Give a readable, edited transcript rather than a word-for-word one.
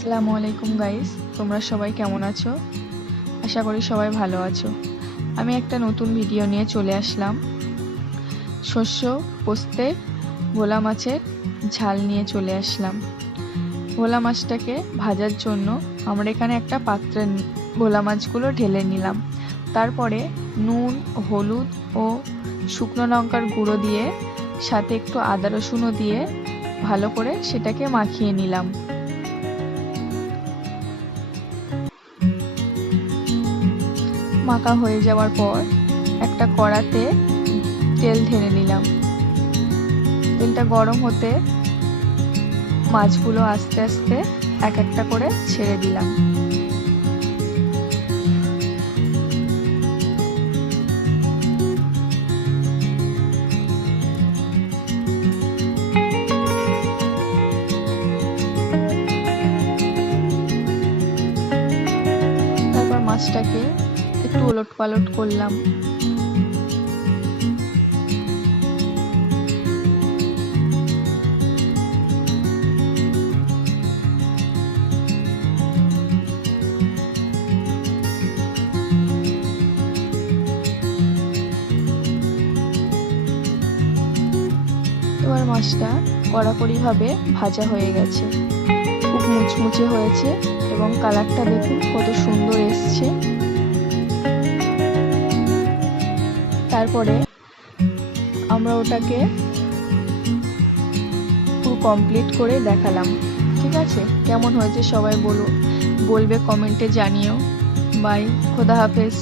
আসসালামু আলাইকুম গাইস, তোমরা সবাই কেমন আছো? আশা করি সবাই ভালো আছো। আমি একটা নতুন ভিডিও নিয়ে চলে আসলাম। শস্য পোস্তে ভোলা মাছের ঝাল নিয়ে চলে আসলাম। ভোলা মাছটাকে ভাজার জন্য আমরা এখানে একটা পাত্রে ভোলা মাছগুলো ঢেলে নিলাম। তারপরে নুন, হলুদ ও শুকনো লঙ্কার গুঁড়ো দিয়ে সাথে একটু আদা রসুনও দিয়ে ভালো করে সেটাকে মাখিয়ে নিলাম। মাখা হয়ে যাওয়ার পর একটা কড়াতে তেল ঢেলে নিলাম। তেলটা গরম হতে মাছগুলো আস্তে আস্তে এক একটা করে ছেড়ে দিলাম। তারপর মাছটাকে একটু ওলট পালট করলাম। এবার মাছটা কড়াকড়িভাবে ভাজা হয়ে গেছে, খুব মুচমুচে হয়েছে এবং কালারটা দেখুন কত সুন্দর এসছে। তারপরে আমরা ওটাকে পুরো কমপ্লিট করে দেখালাম। ঠিক আছে, কেমন হয়েছে সবাই বলবে কমেন্টে জানিও। বাই, খোদা হাফেজ।